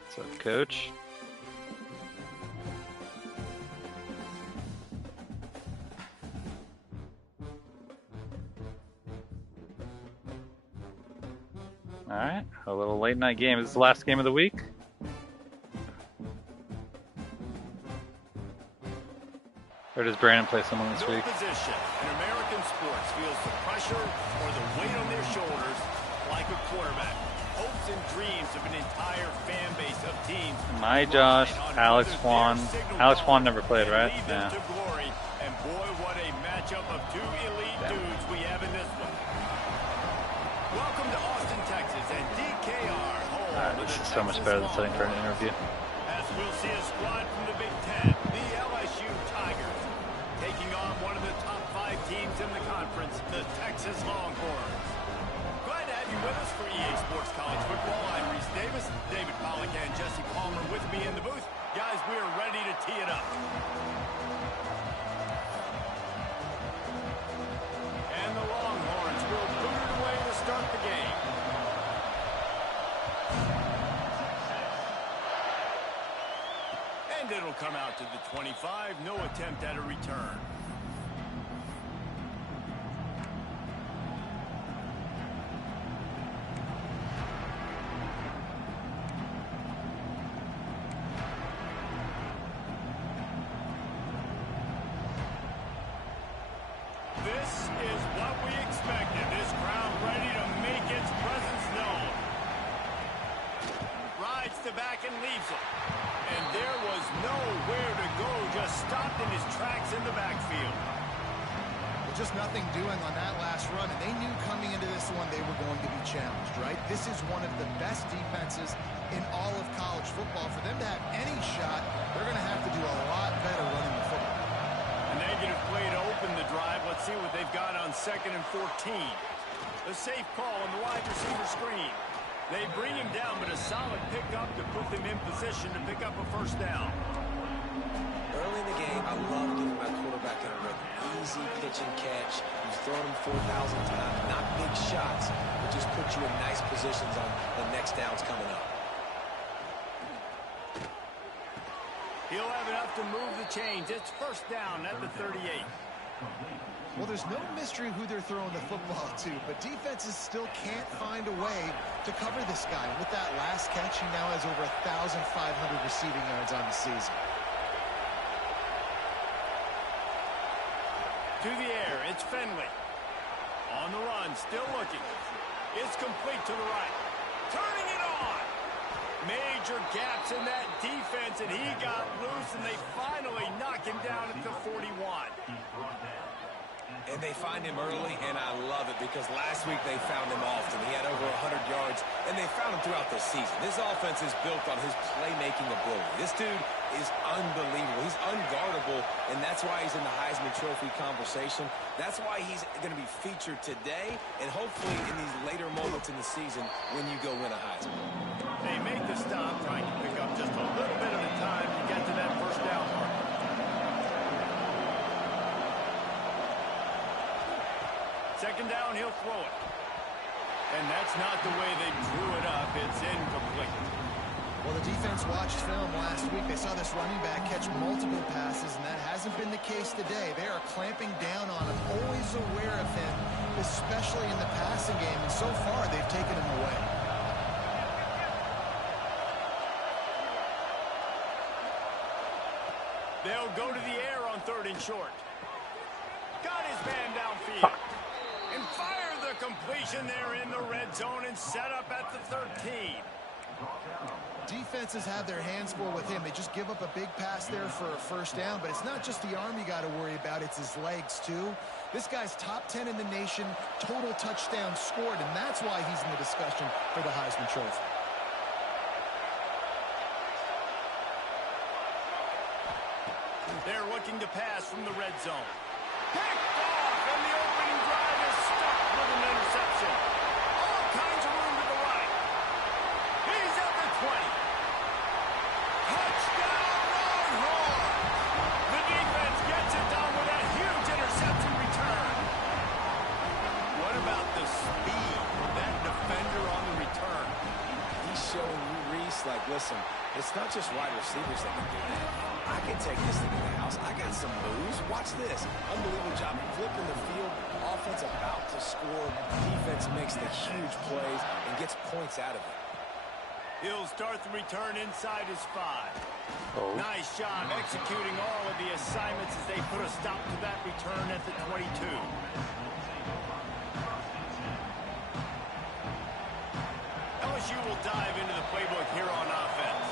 What's up, Coach? All right, a little late night game. Is this the last game of the week? Or does Brandon play someone this week? Position in American sports feels the pressure or the weight on their shoulders like a quarterback. Hopes and dreams of an entire fan base of teams. My Josh, Alex Juan. Alex Juan never played, right? Yeah. And boy, what a matchup of two elite dudes we have in this one. Welcome to Austin, Texas, and DKR. This is so much better than sitting for an interview. As we'll see a squad from the Big Ten, the LSU Tigers, taking on one of the top 5 teams in the conference, the Texas Longhorns. Glad to have you with us for EA Sports College Football. I'm Reese Davis, David Pollack, and Jesse Palmer with me in the booth. Guys, we are ready to tee it up. And the Longhorns will boot it away to start the game. And it'll come out to the 25. No attempt at a return. This is what we expected. This crowd ready to make its presence known. Rides the back and leaves it. And there was nowhere to go. Just stopped in his tracks in the backfield. Well, just nothing doing on that last run. And they knew coming into this one they were going to be challenged, right? This is one of the best defenses in all of college football. For them to have any shot, they're going to have to do a lot better running the football. A negative play to open the drive. Let's see what they've got on 2nd and 14. A safe call on the wide receiver screen. They bring him down, but a solid pickup to put them in position to pick up a first down. Early in the game, I love giving my quarterback in a rhythm. Easy pitch and catch. You've thrown him 4,000 times. Not big shots, but just put you in nice positions on the next downs coming up. He'll have enough to move the chains. It's first down at the 38. Well, there's no mystery who they're throwing the football to, but defenses still can't find a way to cover this guy. With that last catch, he now has over 1,500 receiving yards on the season. To the air, it's Finley. On the run, still looking. It's complete to the right. Turning it on. Major gaps in that defense, and he got loose, and they finally knock him down at the 41. And they find him early, and I love it because last week they found him often. He had over 100 yards, and they found him throughout the season. This offense is built on his playmaking ability. This dude is unbelievable. He's unguardable, and that's why he's in the Heisman Trophy conversation. That's why he's going to be featured today, and hopefully in these later moments in the season when you go win a Heisman. They make the stop, trying to pick up just a little bit at a time to get to that first down mark. Second down, he'll throw it. And that's not the way they drew it up. It's incomplete. Well, the defense watched film last week. They saw this running back catch multiple passes, and that hasn't been the case today. They are clamping down on him, always aware of him, especially in the passing game. And so far, they've taken him away. They'll go to the air on 3rd and short. Got his man downfield. And fire the completion there in the red zone and set up at the 13. Defenses have their hands full with him. They just give up a big pass there for a first down, but it's not just the arm you got to worry about, it's his legs too. This guy's top 10 in the nation, total touchdowns scored, and that's why he's in the discussion for the Heisman Trophy. They're looking to pass from the red zone. Picked off, and the opening drive is stopped with an interception. All kinds of room to the right. He's at the 20. Touchdown, Longhorns! The defense gets it done with a huge interception return. What about the speed of that defender on the return? He's showing you, Reese, it's like, listen, it's not just wide receivers that can do that. I can take this thing in the house. I got some moves. Watch this. Unbelievable job flipping the field. Offense about to score. Defense makes the huge plays and gets points out of it. He'll start the return inside his 5. Oh. Nice job executing all of the assignments as they put a stop to that return at the 22. LSU will dive into the playbook here on offense.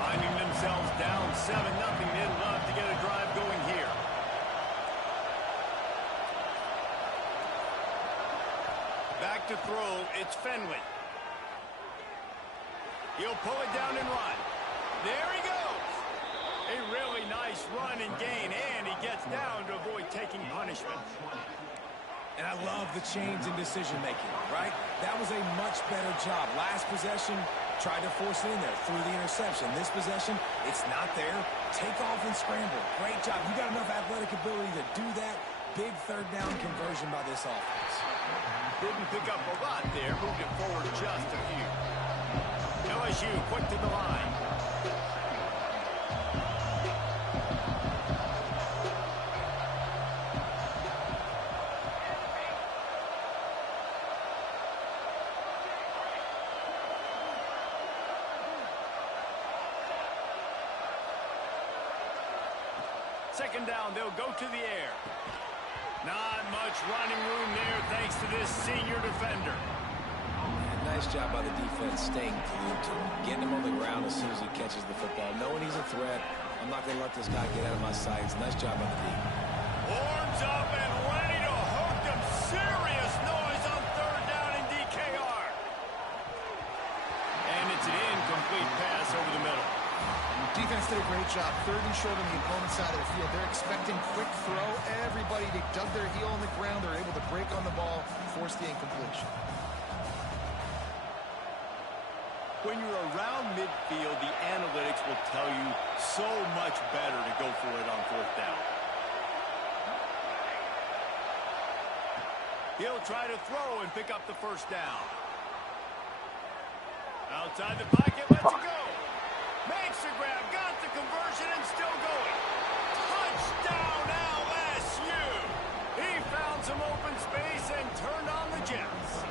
Finding themselves down 7-0, they'd love to get a drive going here. Back to throw, it's Fenley. He'll pull it down and run. There he goes. A really nice run and gain, and he gets down to avoid taking punishment. And I love the change in decision-making, right? That was a much better job. Last possession, tried to force it in there through the interception. This possession, it's not there. Take off and scramble. Great job. You got enough athletic ability to do that. Big third down conversion by this offense. Didn't pick up a lot there. Moved it forward just a few. LSU quick to the line. Second down, they'll go to the air. Not much running room there thanks to this senior defender. Nice job by the defense staying glued to him, getting him on the ground as soon as he catches the football. Knowing he's a threat, I'm not going to let this guy get out of my sights. Nice job by the D. Horns up and ready to hook them. Serious noise on third down in DKR. And it's an incomplete pass over the middle. Defense did a great job. 3rd and short on the opponent's side of the field. They're expecting quick throw. Everybody, they dug their heel on the ground. They're able to break on the ball, force the incompletion. When you're around midfield, the analytics will tell you so much better to go for it on 4th down. He'll try to throw and pick up the 1st down. Outside the pocket, lets it go. Makes the grab, got the conversion, and still going. Touchdown, LSU! He found some open space and turned on the Jets.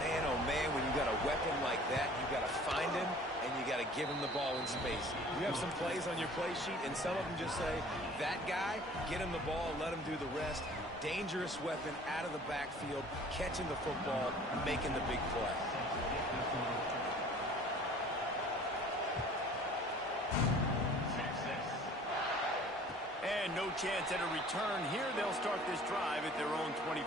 Man, oh man, when you got a weapon like that, you got to find him, and you got to give him the ball in space. You have some plays on your play sheet, and some of them just say, that guy, get him the ball, let him do the rest. Dangerous weapon out of the backfield, catching the football, making the big play. And no chance at a return here. They'll start this drive at their own 25.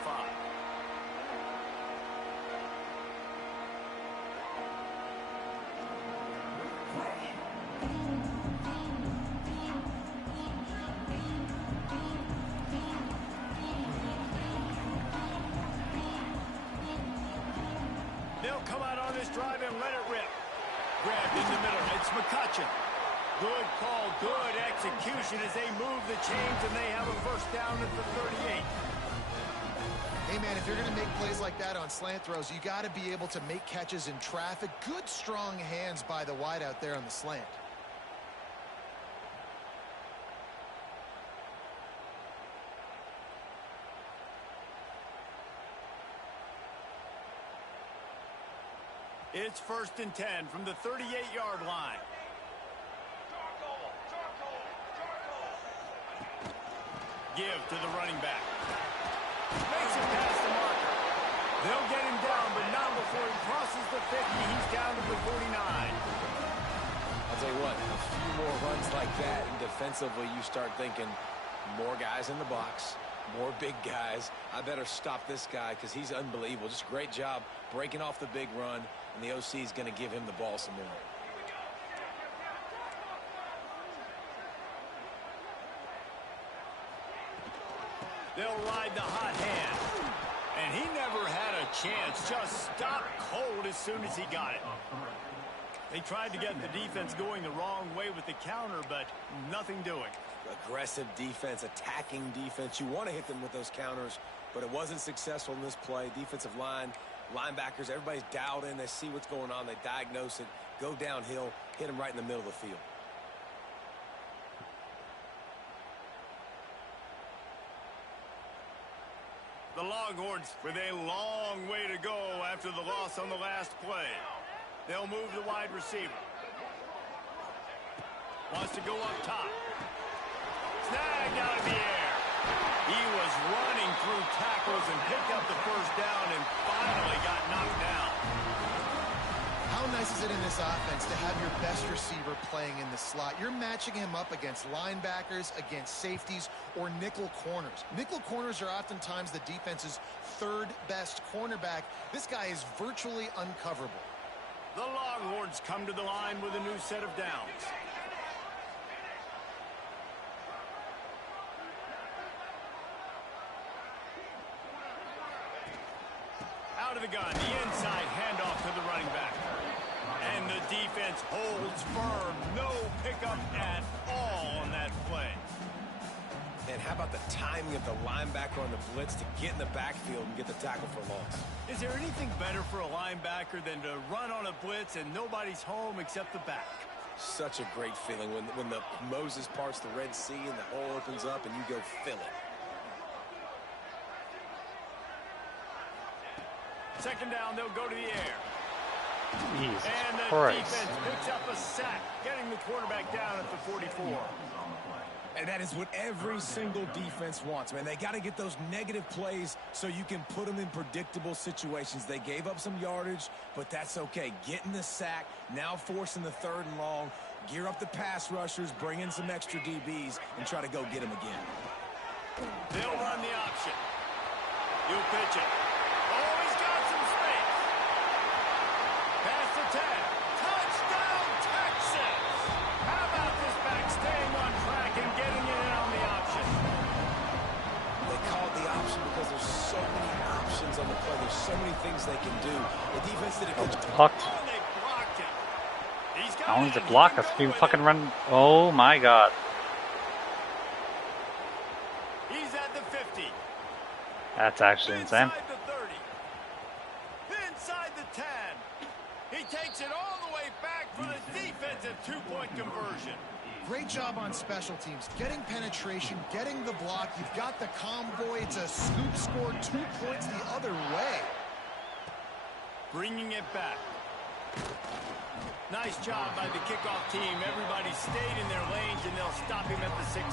They'll come out on this drive and let it rip. Grabbed in the middle. It's McCutcheon. Good call, good execution as they move the chains, and they have a 1st down at the 38. Hey, man, if you're going to make plays like that on slant throws, you got to be able to make catches in traffic. Good, strong hands by the wide out there on the slant. It's 1st and 10 from the 38-yard line. Give to the running back. Makes it past the marker. They'll get him down, but not before he crosses the 50. He's down to the 49. I'll tell you what, a few more runs like that, and defensively you start thinking, more guys in the box, more big guys. I better stop this guy because he's unbelievable. Just a great job breaking off the big run, and the OC is going to give him the ball some more. They'll ride the hot hand. And he never had a chance. Just stopped cold as soon as he got it. They tried to get the defense going the wrong way with the counter, but nothing doing. Aggressive defense, attacking defense. You want to hit them with those counters, but it wasn't successful in this play. Defensive line Linebackers, everybody's dialed in. They see what's going on. They diagnose it, go downhill, hit them right in the middle of the field. The Longhorns with a long way to go after the loss on the last play. They'll move the wide receiver. Wants to go up top. Snagged out of the air. He was running through tackles and picked up the first down and finally got knocked down. How nice is it in this offense to have your best receiver playing in the slot? You're matching him up against linebackers, against safeties, or nickel corners. Nickel corners are oftentimes the defense's third best cornerback. This guy is virtually uncoverable. The Longhorns come to the line with a new set of downs. Out of the gun, the inside handoff to the running back. And the defense holds firm. No pickup at all on that play. And how about the timing of the linebacker on the blitz to get in the backfield and get the tackle for loss? Is there anything better for a linebacker than to run on a blitz and nobody's home except the back? Such a great feeling when the Moses parts the Red Sea and the hole opens up and you go fill it. Second down, they'll go to the air. Jesus And the Christ. defense picks up a sack, getting the quarterback down at the 44. And that is what every single defense wants, man. They got to get those negative plays so you can put them in predictable situations. They gave up some yardage, but that's okay. Getting the sack, now forcing the 3rd and long, gear up the pass rushers, bring in some extra DBs, and try to go get them again. They'll run the option. He'll pitch it. Oh, he's got some space. Pass to 10. Touchdown, Texas! How about this back staying on track and getting it in on the option? They call it the option because there's so many options on the play. There's so many things they can do. The defense did a good job. Blocked. Oh, they blocked him. He's got How long does it. it block us? We fucking run. Oh my god. He's at the 50. That's actually insane. Inside the 30. Inside the 10. He takes it all the way back for the defensive 2-point conversion. Great job on special teams. Getting penetration, getting the block. You've got the convoy. It's a scoop score, 2 points the other way. Bringing it back. Nice job by the kickoff team. Everybody stayed in their lanes, and they'll stop him at the 16.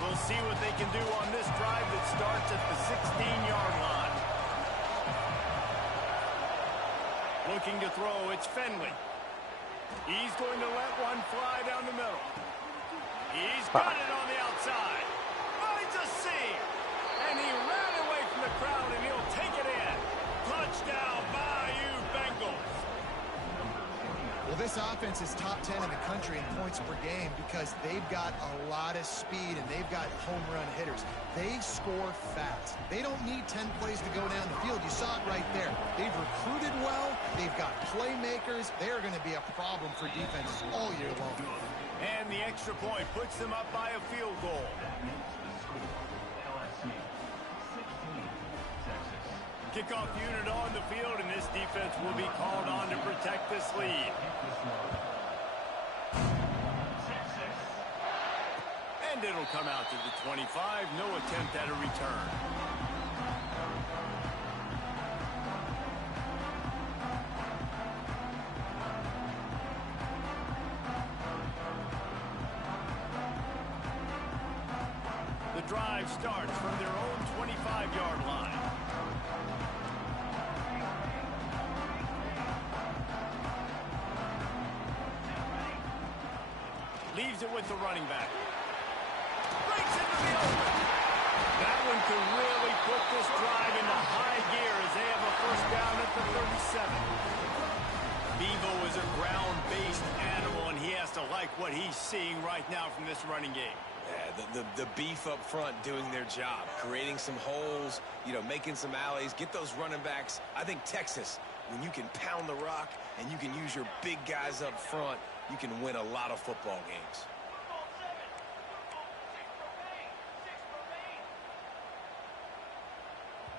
We'll see what they can do on this drive that starts at the 16-yard line. Looking to throw, it's Fenley. He's going to let one fly down the middle. He's got it on the outside. Finds a seam. And he ran away from the crowd, and he'll take it in. Touchdown, Bayou Bengals. Well, this offense is top 10 in the country in points per game because they've got a lot of speed and they've got home run hitters. They score fast. They don't need 10 plays to go down the field. You saw it right there. They've recruited well. They've got playmakers. They're going to be a problem for defenses all year long. And the extra point puts them up by a field goal. Kickoff unit on the field, and this defense will be called on to protect this lead. And it'll come out to the 25. No attempt at a return. The drive starts from their own 25-yard line. Leaves it with the running back. Breaks into the open. That one could really put this drive into high gear as they have a first down at the 37. Bevo is a ground-based animal, and he has to like what he's seeing right now from this running game. Yeah, the beef up front doing their job, creating some holes, making some alleys, get those running backs. I think Texas, when you can pound the rock and you can use your big guys up front, you can win a lot of football games.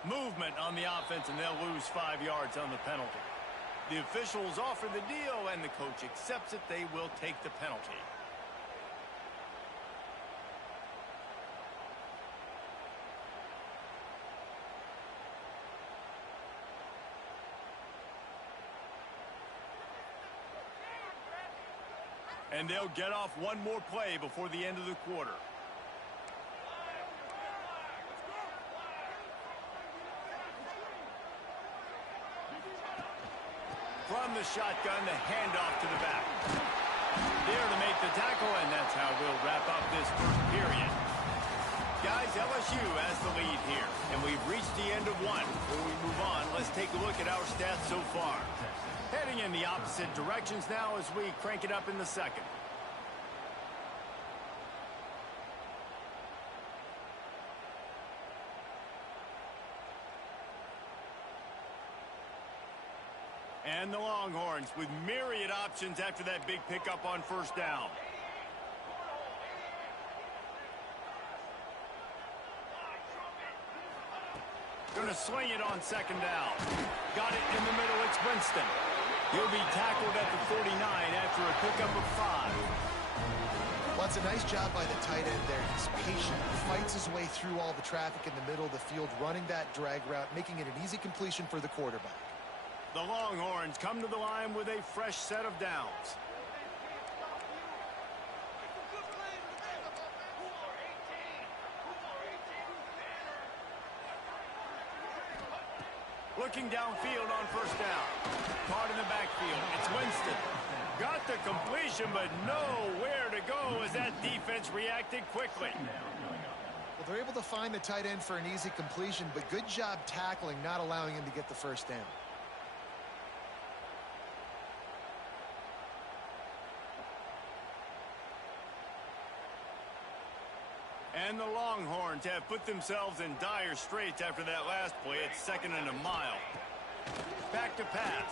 Movement on the offense, and they'll lose 5 yards on the penalty. The officials offer the deal, and the coach accepts it. They will take the penalty. And they'll get off one more play before the end of the quarter. From the shotgun, the handoff to the back. There to make the tackle, and that's how we'll wrap up this first period. Guys, LSU has the lead here, and we've reached the end of one. Before we move on, let's take a look at our stats so far. Heading in the opposite directions now as we crank it up in the second. And the Longhorns with myriad options after that big pickup on first down. Going to sling it on second down. Got it in the middle. It's Winston. He'll be tackled at the 49 after a pickup of 5. Well, it's a nice job by the tight end there. He's patient. He fights his way through all the traffic in the middle of the field, running that drag route, making it an easy completion for the quarterback. The Longhorns come to the line with a fresh set of downs. Looking downfield on first down. Caught in the backfield. It's Winston. Got the completion, but nowhere to go as that defense reacted quickly. Well, they're able to find the tight end for an easy completion, but good job tackling, not allowing him to get the first down. And the Longhorns have put themselves in dire straits after that last play. It's 2nd and a mile. Back to pass.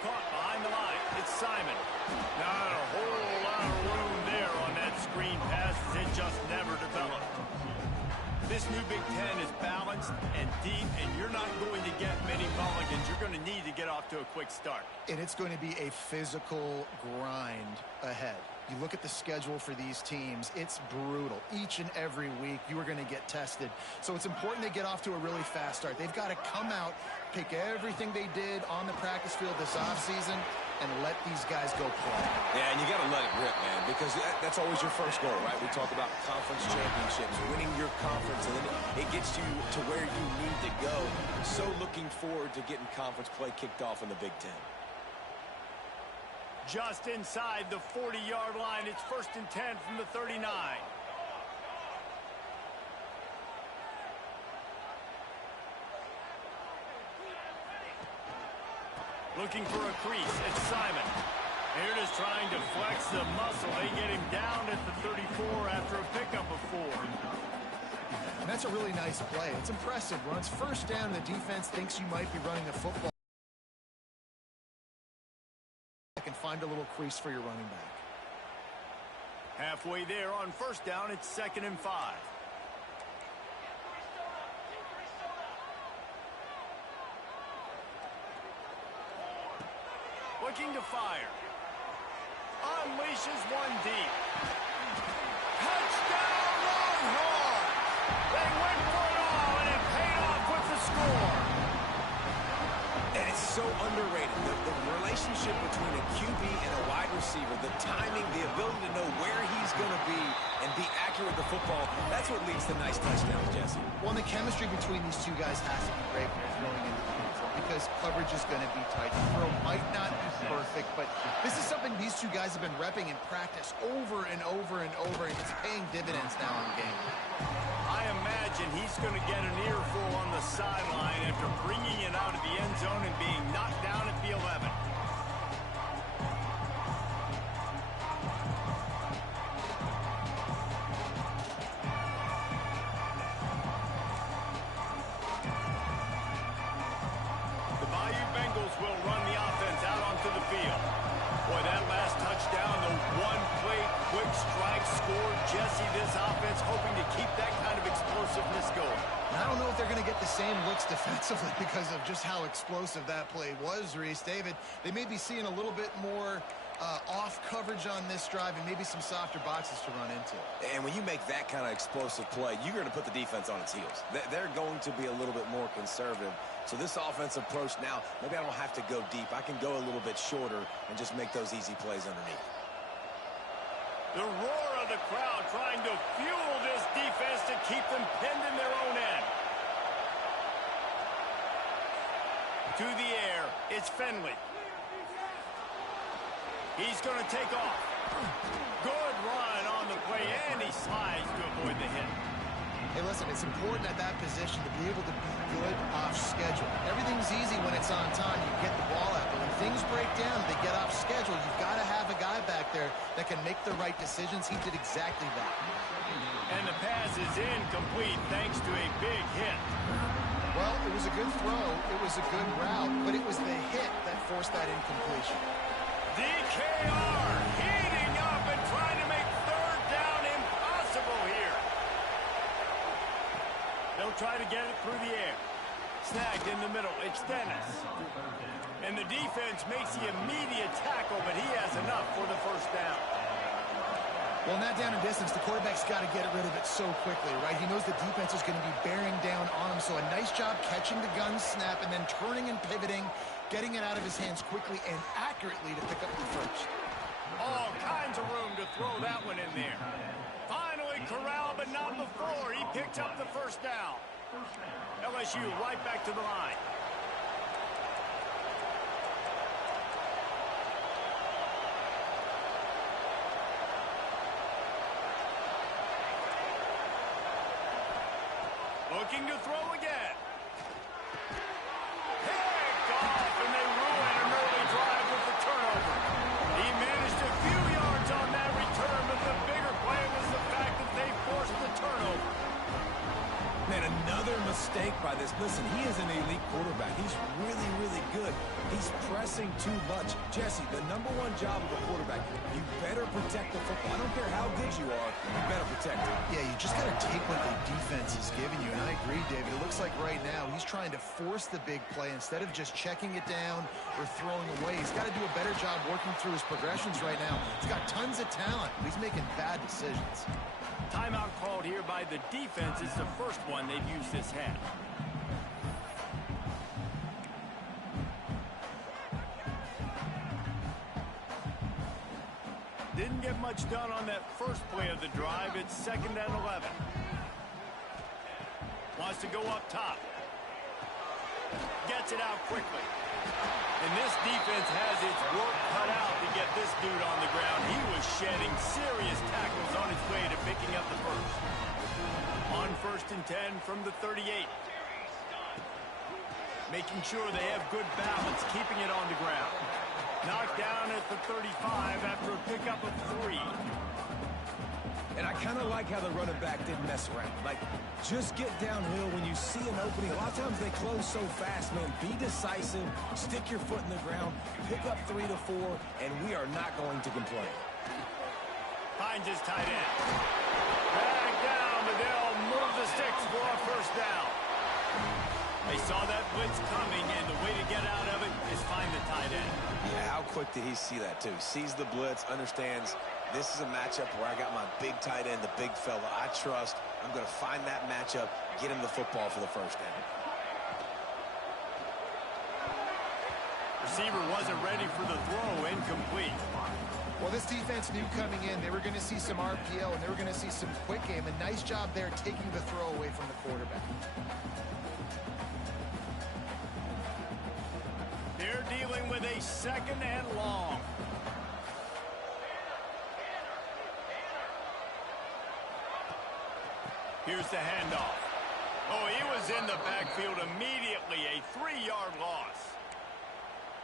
Caught behind the line. It's Simon. Not a whole lot of room there on that screen pass. It just never developed. This new Big Ten is balanced and deep, and you're not going to get many mulligans. You're going to need to get off to a quick start. And it's going to be a physical grind ahead. You look at the schedule for these teams, it's brutal. Each and every week, you are going to get tested. So it's important they get off to a really fast start. They've got to come out, pick everything they did on the practice field this offseason, and let these guys go play. Yeah, and you got to let it rip, man, because that's always your first goal, right? We talk about conference championships, winning your conference, and then it gets you to where you need to go. So looking forward to getting conference play kicked off in the Big Ten. Just inside the 40-yard line. It's 1st and 10 from the 39. Looking for a crease. It's Simon. Here it is trying to flex the muscle. They get him down at the 34 after a pickup of 4. And that's a really nice play. It's impressive. Runs first down, the defense thinks you might be running the football. And find a little crease for your running back. Halfway there on first down, it's 2nd and 5. Looking to fire. Unleashes one deep. Touchdown Longhorn! They went for it all, and it paid off with the score. And it's so underrated. The relationship between a QB and a wide receiver, the timing, the ability to know where he's going to be and be accurate with the football, that's what leads to nice touchdowns, Jesse. Well, the chemistry between these two guys has to be great when they're throwing into the end zone because coverage is going to be tight. The throw might not be perfect, but this is something these two guys have been repping in practice over and over and over, and it's paying dividends now in the game. I imagine he's going to get an earful on the sideline after bringing it out of the end zone and being knocked down at the 11. The Bayou Bengals will run the offense out onto the field. Boy, that last touchdown going to get the same looks defensively because of just how explosive that play was, Reese. David, they may be seeing a little bit more off coverage on this drive and maybe some softer boxes to run into. And when you make that kind of explosive play, you're going to put the defense on its heels. They're going to be a little bit more conservative. So this offensive approach now, maybe I don't have to go deep. I can go a little bit shorter and just make those easy plays underneath. The roar of the crowd trying to fuel this defense to keep them pinned in their own end. To the air, it's Finley. He's going to take off. Good run on the play, and he slides to avoid the hit. Hey, listen, it's important at that position to be able to be good off schedule. Everything's easy when it's on time. You get the ball out. But when things break down, they get off schedule. You've got to have a guy back there that can make the right decisions. He did exactly that. And the pass is incomplete thanks to a big hit. Well, it was a good throw. It was a good route, but it was the hit that forced that incompletion. DKR heating up and trying to make third down impossible here. They'll try to get it through the air. Snagged in the middle. It's Dennis. And the defense makes the immediate tackle, but he has enough for the first down. Well, not down in distance, the quarterback's got to get rid of it so quickly, right? He knows the defense is going to be bearing down on him, so a nice job catching the gun snap and then turning and pivoting, getting it out of his hands quickly and accurately to pick up the first. All kinds of room to throw that one in there. Finally corralled, but not before. He picked up the first down. LSU right back to the line. Looking to throw again. Picked off, and they ruin an early drive with the turnover. He managed a few yards on that return, but the bigger play was the fact that they forced the turnover. Man, another mistake by this. Listen, he is an elite quarterback. He's really, really good. He's pressing too much. Jesse, the #1 job of a quarterback, you better protect the football. I don't care how good you are, you better protect it. Yeah, you just got to take what the defense is giving you, and I agree, David. It looks like right now he's trying to force the big play instead of just checking it down or throwing away. He's got to do a better job working through his progressions right now. He's got tons of talent, but he's making bad decisions. Timeout called here by the defense. It's the first one they've used this half. Didn't get much done on that first play of the drive. It's 2nd and 11. Wants to go up top. Gets it out quickly. And this defense has its work cut out to get this dude on the ground. He was shedding serious tackles on his way to picking up the first. On 1st and 10 from the 38. Making sure they have good balance, keeping it on the ground. Knocked down at the 35 after a pickup of 3. And I kind of like how the running back didn't mess around. Like, just get downhill when you see an opening. A lot of times they close so fast, man. Be decisive, stick your foot in the ground, pick up 3 to 4, and we are not going to complain. Finds his tight end. Back down, but they'll move the sticks for a first down. They saw that blitz coming, and the way to get out of it is find the tight end. Yeah, how quick did he see that, too? Sees the blitz, understands this is a matchup where I got my big tight end, the big fella I trust. I'm going to find that matchup, get him the football for the first down. Receiver wasn't ready for the throw, incomplete. Well, this defense knew coming in they were going to see some RPO and they were going to see some quick game. A nice job there taking the throw away from the quarterback. They're dealing with a 2nd and long. Here's the handoff. Oh, he was in the backfield immediately. A 3-yard loss.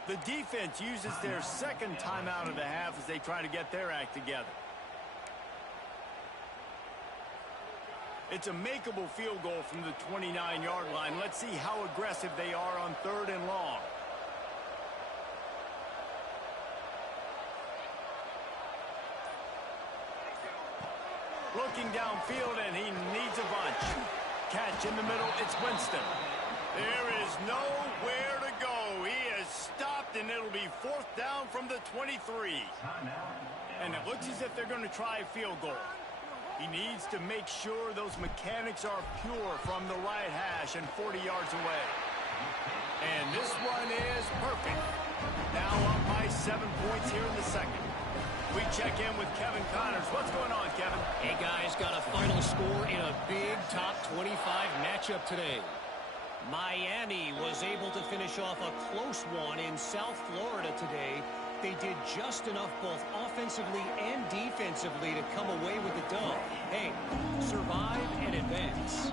The defense uses their 2nd timeout of the half as they try to get their act together. It's a makeable field goal from the 29-yard line. Let's see how aggressive they are on 3rd and long. Looking downfield, and he needs a bunch. catch in the middle. It's Winston. There is nowhere to go. He is stopped, and it'll be 4th down from the 23. And it looks as if they're going to try a field goal. He needs to make sure those mechanics are pure from the right hash and 40 yards away. And this one is perfect. Now up by 7 points here in the second. We check in with Kevin Connors. What's going on, Kevin? Hey, guys, got a final score in a big top 25 matchup today. Miami was able to finish off a close one in South Florida today. They did just enough both offensively and defensively to come away with the dub. Hey, survive and advance.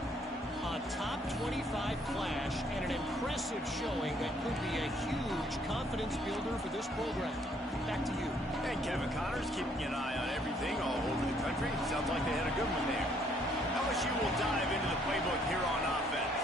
A top 25 clash and an impressive showing that could be a huge confidence builder for this program. Back to you. And Kevin Connors keeping an eye on everything all over the country. Sounds like they had a good one there. LSU will dive into the playbook here on offense.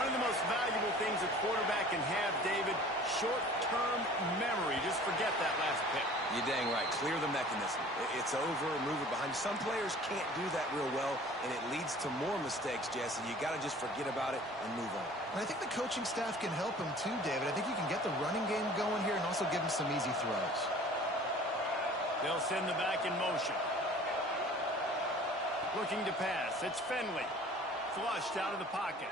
One of the most valuable things a quarterback can have, David, short-term memory. Just forget that last pick. You're dang right. Clear the mechanism. It's over, move it behind you. Some players can't do that real well, and it leads to more mistakes, Jesse. You got to just forget about it and move on. And I think the coaching staff can help him too, David. I think you can get the running game going here and also give him some easy throws. They'll send the back in motion. Looking to pass. It's Finley. Flushed out of the pocket.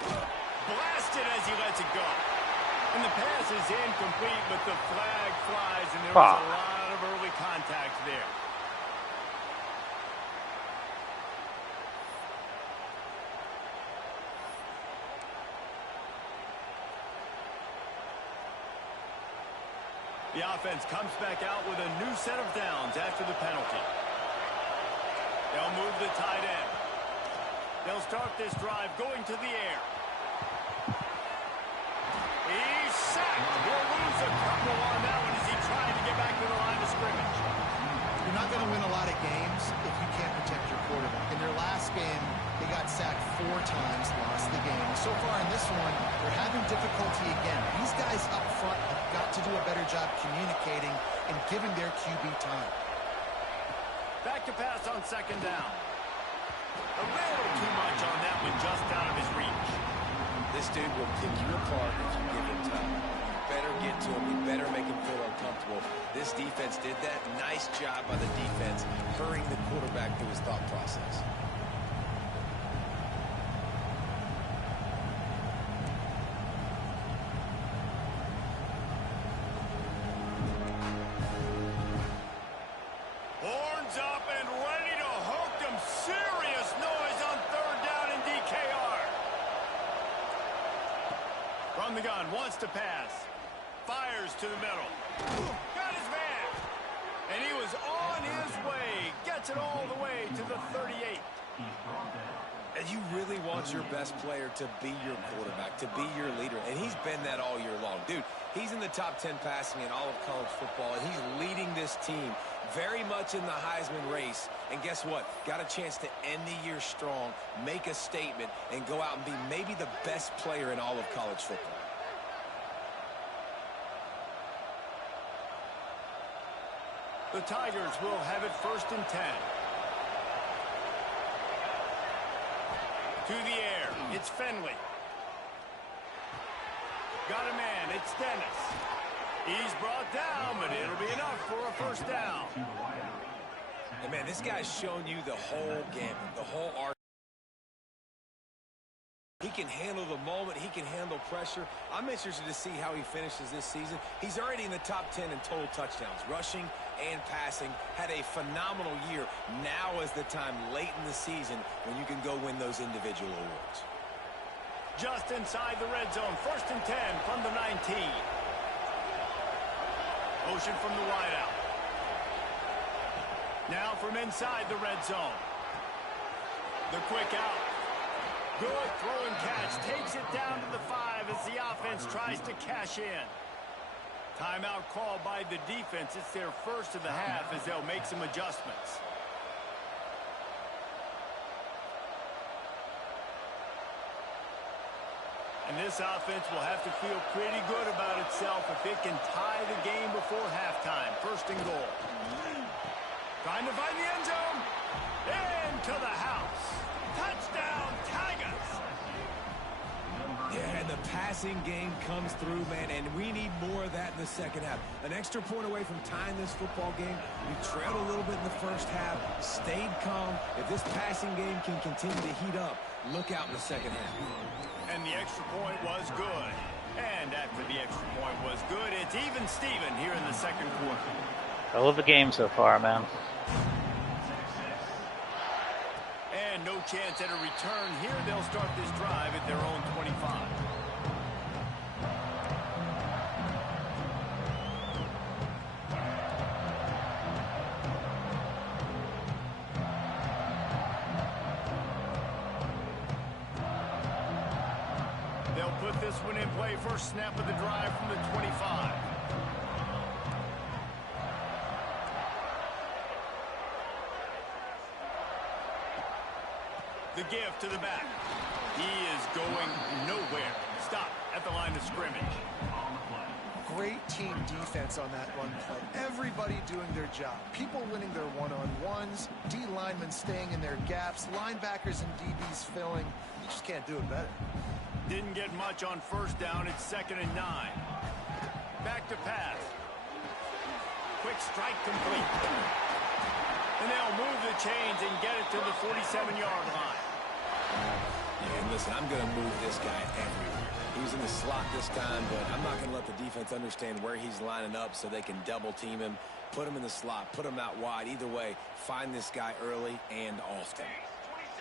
Blasted as he lets it go. And the pass is incomplete, but the flag flies, and there was a lot of early contact there. The offense comes back out with a new set of downs after the penalty. They'll move the tight end. They'll start this drive going to the air. He's sacked. He'll lose a couple on that one as he tried to get back to the line of scrimmage. You're not going to win a lot of games if you can't protect your quarterback. In their last game, they got sacked 4 times, lost the game. So far in this one, they're having difficulty again. These guys up front have got to do a better job communicating and giving their QB time. Back to pass on 2nd down. A little too much on that one, just out of his reach. This dude will pick you apart if you give him time. You better get to him. You better make him feel uncomfortable. This defense did that. Nice job by the defense, hurrying the quarterback through his thought process. Horns up and ready to hook them. Serious noise on 3rd down in DKR. From the gun, wants to pass. Fires to the middle. Got his man. And he was on his way. Gets it all the way to the 38. And you really want your best player to be your quarterback, to be your leader. And he's been that all year long. Dude, he's in the top 10 passing in all of college football, and he's leading this team very much in the Heisman race. And guess what? Got a chance to end the year strong, make a statement, and go out and be maybe the best player in all of college football. The Tigers will have it 1st and 10. To the air. It's Finley. Got a man. It's Dennis. He's brought down, but it'll be enough for a 1st down. And man, this guy's shown you the whole gamut, the whole arc. He can handle the moment. He can handle pressure. I'm interested to see how he finishes this season. He's already in the top 10 in total touchdowns, rushing and passing. Had a phenomenal year. Now is the time late in the season when you can go win those individual awards. Just inside the red zone. 1st and 10 from the 19. Motion from the wideout. Now from inside the red zone. The quick out. Good throw and catch. Takes it down to the 5 as the offense tries to cash in. Timeout called by the defense. It's their first of the half as they'll make some adjustments. And this offense will have to feel pretty good about itself if it can tie the game before halftime. 1st and goal. Trying to find the end zone. Into the house. Touchdown. and the passing game comes through, man, and we need more of that in the second half. An extra point away from tying this football game. We trailed a little bit in the first half, stayed calm. If this passing game can continue to heat up, look out in the second half. And the extra point was good. And after the extra point was good, it's even Steven here in the second quarter. Hell of a game so far, man. And no chance at a return here. They'll start this drive at their own 25. They'll put this one in play. First snap of the drive from the 25. The give to the back. He is going nowhere. Stop at the line of scrimmage. Great team defense on that run play. Everybody doing their job. People winning their one-on-ones, D linemen staying in their gaps, linebackers and DBs filling. You just can't do it better. Didn't get much on first down. It's 2nd and 9. Back to pass. Quick strike complete. And they'll move the chains and get it to the 47-yard line. Yeah, and listen, I'm going to move this guy everywhere. He's in the slot this time, but I'm not going to let the defense understand where he's lining up so they can double team him, put him in the slot, put him out wide. Either way, find this guy early and often.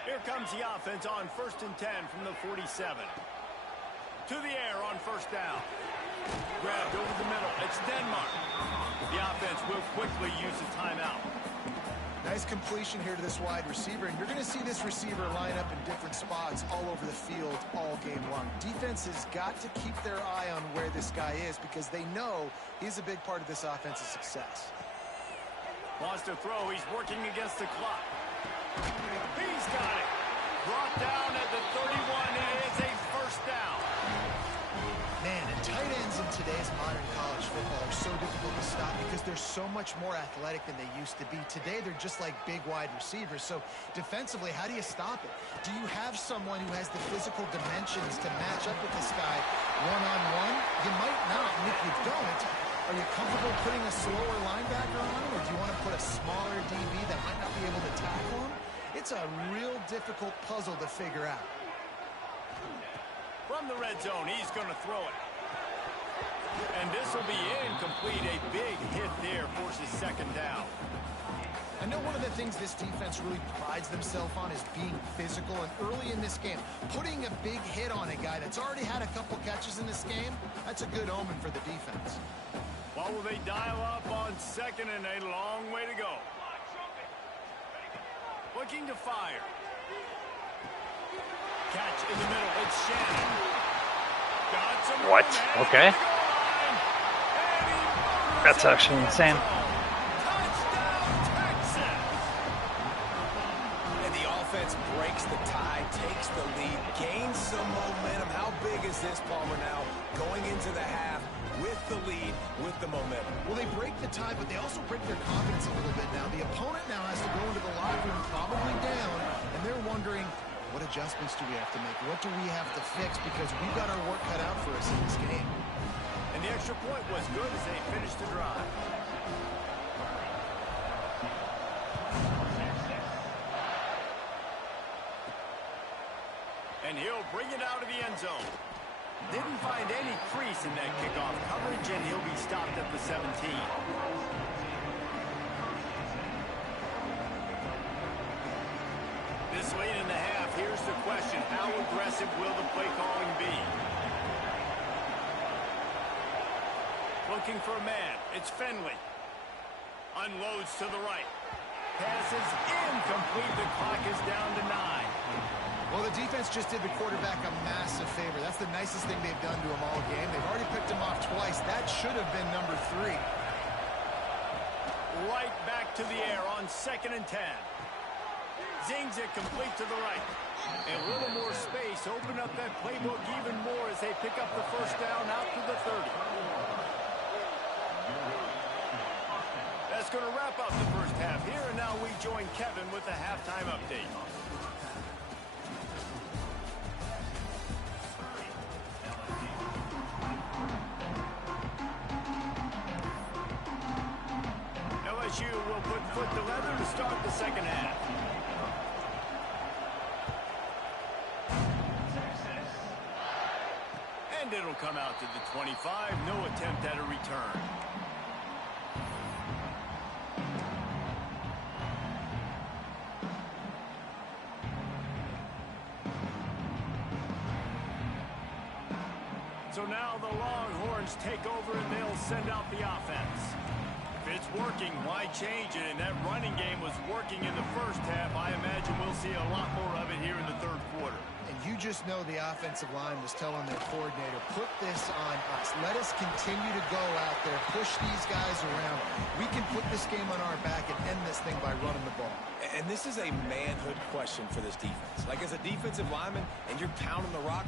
Here comes the offense on 1st and 10 from the 47. To the air on first down. Grabbed over the middle. It's Denmark. The offense will quickly use a timeout. Nice completion here to this wide receiver, and you're going to see this receiver line up in different spots all over the field all game long. Defense has got to keep their eye on where this guy is because they know he's a big part of this offense's success. Wants to throw. He's working against the clock. He's got it. Brought down at the 31. It's a first down. Man, and tight ends in today's modern college football are so difficult to stop because they're so much more athletic than they used to be. Today, they're just like big wide receivers. So defensively, how do you stop it? Do you have someone who has the physical dimensions to match up with this guy one-on-one? You might not, and if you don't, are you comfortable putting a slower linebacker on him, or do you want to put a smaller DB that might not be able to tackle him? It's a real difficult puzzle to figure out. From the red zone, he's going to throw it. And this will be incomplete. A big hit there forces 2nd down. I know one of the things this defense really prides themselves on is being physical, and early in this game, putting a big hit on a guy that's already had a couple catches in this game, that's a good omen for the defense. What will they dial up on 2nd and a long way to go? Looking to fire. Catch in the middle. It's Shannon. Got some What? room, Okay. That's it actually insane. Touchdown, Texas. And the offense breaks the tie, takes the lead, gains some momentum. How big is this, Palmer, now? Going into the half with the lead, with the momentum. Well, they break the tie, but they also break their confidence a little bit now. The opponent now has to go into the locker room probably down, and they're wondering, what adjustments do we have to make? What do we have to fix? Because we've got our work cut out for us in this game. And the extra point was good as they finished the drive. And he'll bring it out of the end zone. Didn't find any crease in that kickoff coverage, and he'll be stopped at the 17. This late in the half, here's the question. How aggressive will the play calling be? Looking for a man. It's Finley. Unloads to the right. Passes incomplete. The clock is down to 9. Well, the defense just did the quarterback a massive favor. That's the nicest thing they've done to him all game. They've already picked him off twice. That should have been number 3. Right back to the air on 2nd and 10. Zings it complete to the right. And a little more space. Open up that playbook even more as they pick up the first down out to the 30. That's going to wrap up the first half here. And now we join Kevin with the halftime update. second half. And it'll come out to the 25. No attempt at a return. So now the Longhorns take over and they'll send out the offense. If it's working, why change it? And that running game was working in the first half. I imagine we'll see a lot more of it here in the third quarter. And you just know the offensive line was telling their coordinator, put this on us. Let us continue to go out there, push these guys around. We can put this game on our back and end this thing by running the ball. And this is a manhood question for this defense. Like, as a defensive lineman, and you're pounding the rock,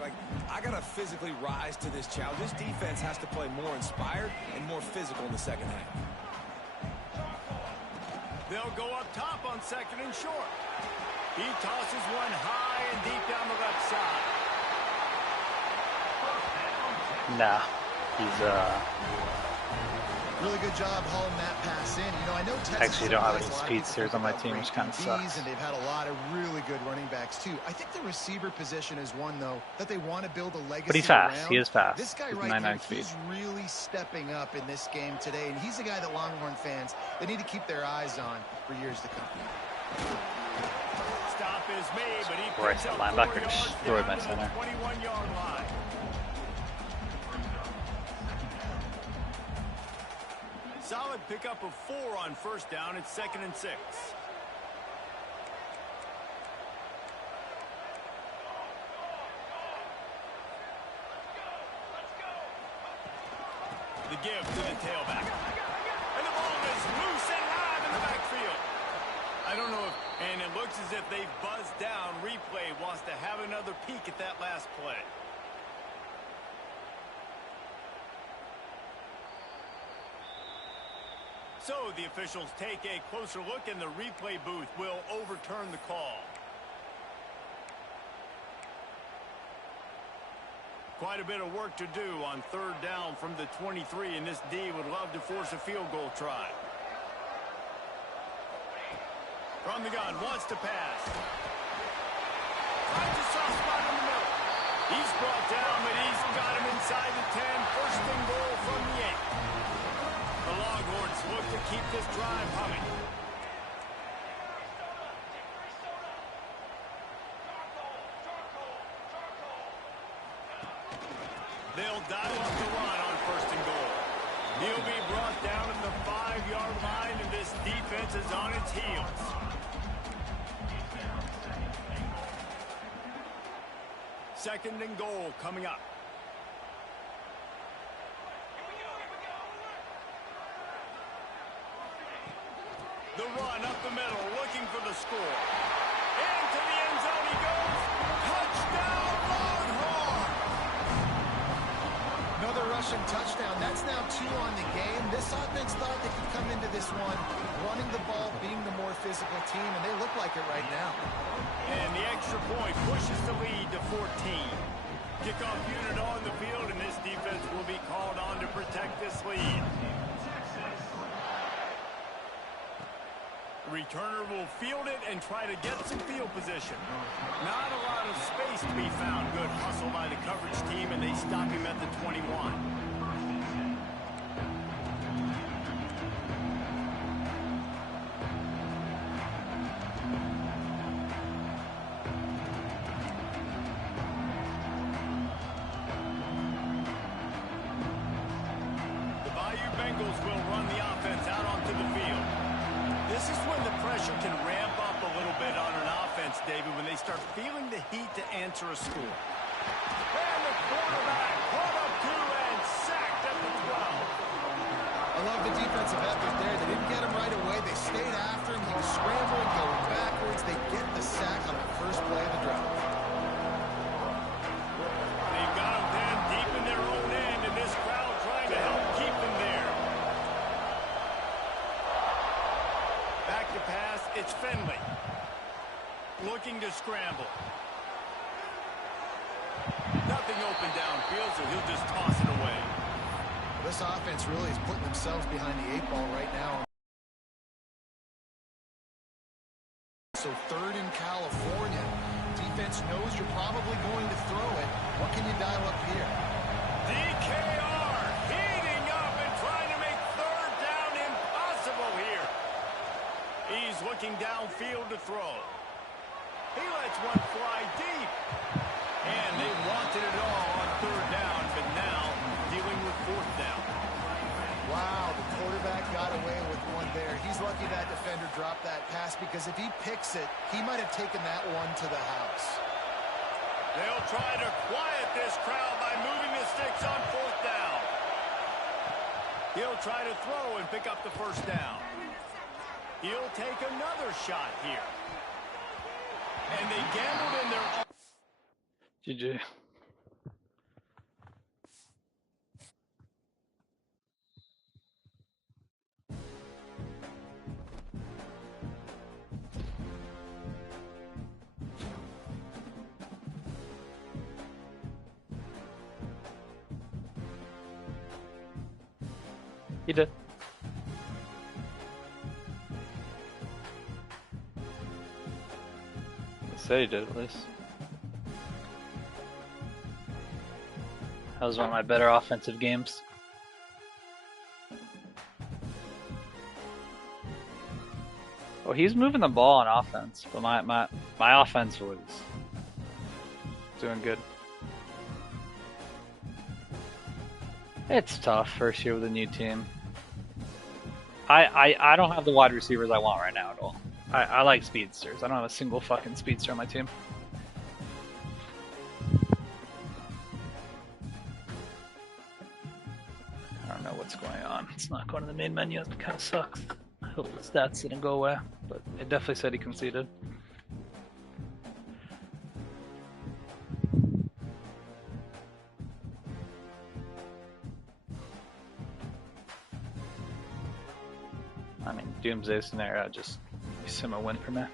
like, I got to physically rise to this challenge. This defense has to play more inspired and more physical in the second half. They'll go up top on second and short. He tosses one high and deep down the left side. Nah, he's Really good job hauling that pass in. You know, I know Texas actually don't have any has a lot of speedsters people on my about team, great which kind of DBs, sucks. and they've had a lot of really good running backs too. I think the receiver position is one though that they want to build a legacy. But he's fast. Around. He is fast. This guy He's right 99 here, speed. he's really stepping up in this game today, and he's a guy that Longhorn fans they need to keep their eyes on for years to come. Stop is made, but he Christ, picks that up 4 linebacker yards destroyed down my to center. the 21-yard line. Solid pickup of 4 on first down. It's 2nd and 6. The give to the tailback. And the ball is loose and live in the backfield. I don't know if, and it looks as if they've buzzed down. Replay wants to have another peek at that last play. So the officials take a closer look, and the replay booth will overturn the call. Quite a bit of work to do on third down from the 23, and this D would love to force a field goal try. From the gun, wants to pass. Finds a soft spot in the middle. He's brought down, but he's got him inside the 10. First and goal from the 8. The Longhorns look to keep this drive humming. They'll dial up the run on first and goal. He'll be brought down at the 5-yard line, and this defense is on its heels. Second and goal coming up. The run up the middle, looking for the score. Into the end zone he goes. Touchdown, Longhorn! Another rushing touchdown. That's now 2 on the game. This offense thought they could come into this one running the ball, being the more physical team, and they look like it right now. And the extra point pushes the lead to 14. Kickoff unit on the field, and this defense will be called on to protect this lead. Returner will field it and try to get some field position. Not a lot of space to be found. Good hustle by the coverage team, and they stop him at the 21. The Bayou Bengals will run the offense out onto the field. This is when the pressure can ramp up a little bit on an offense, David, when they start feeling the heat to answer a score. And the quarterback caught up to and sacked at the 12. I love the defensive effort there. They didn't get him right away. They stayed after him. He was scrambling, going backwards. They get the sack on the first play of the drive. They've got him down deep in their own end, and this crowd trying to help keep them there. Back to pass, it's Finley. Looking to scramble. Nothing open downfield, so he'll just toss it away. This offense really is putting themselves behind the 8 ball right now. So third in California. Defense knows you're probably going to throw it. What can you dial up here? DKR heating up and trying to make third down impossible here. He's looking downfield to throw. He lets one fly deep. And they wanted it all on third down, but now dealing with fourth down. Wow, the quarterback got away with one there. He's lucky that defender dropped that pass because if he picks it, he might have taken that one to the house. They'll try to quiet this crowd by moving the sticks on fourth down. He'll try to throw and pick up the first down. He'll take another shot here. And they gambled in their own. GG. He did. He said he did at least. That was one of my better offensive games. Well, he's moving the ball on offense, but my offense was doing good. It's tough first year with a new team. I don't have the wide receivers I want right now at all. I like speedsters. I don't have a single fucking speedster on my team. I don't know what's going on. It's not going to the main menu. It kind of sucks. I hope the stats didn't go away, but it definitely said he conceded. I mean, doomsday scenario, just sim a win for me.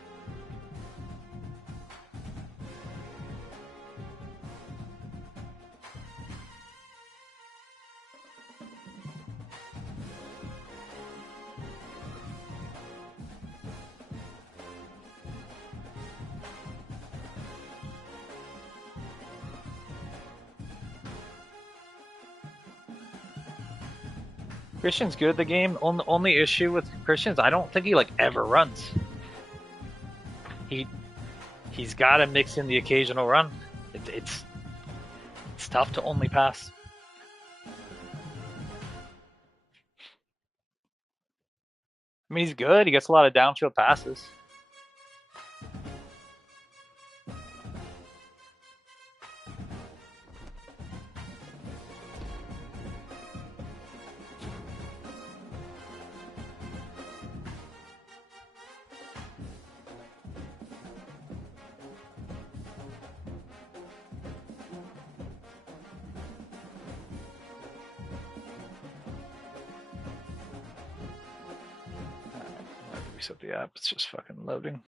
Christian's good at the game. Only issue with Christian is I don't think he like ever runs. He's got to mix in the occasional run. It's tough to only pass. I mean, he's good. He gets a lot of downfield passes. Reset the app. It's just fucking loading.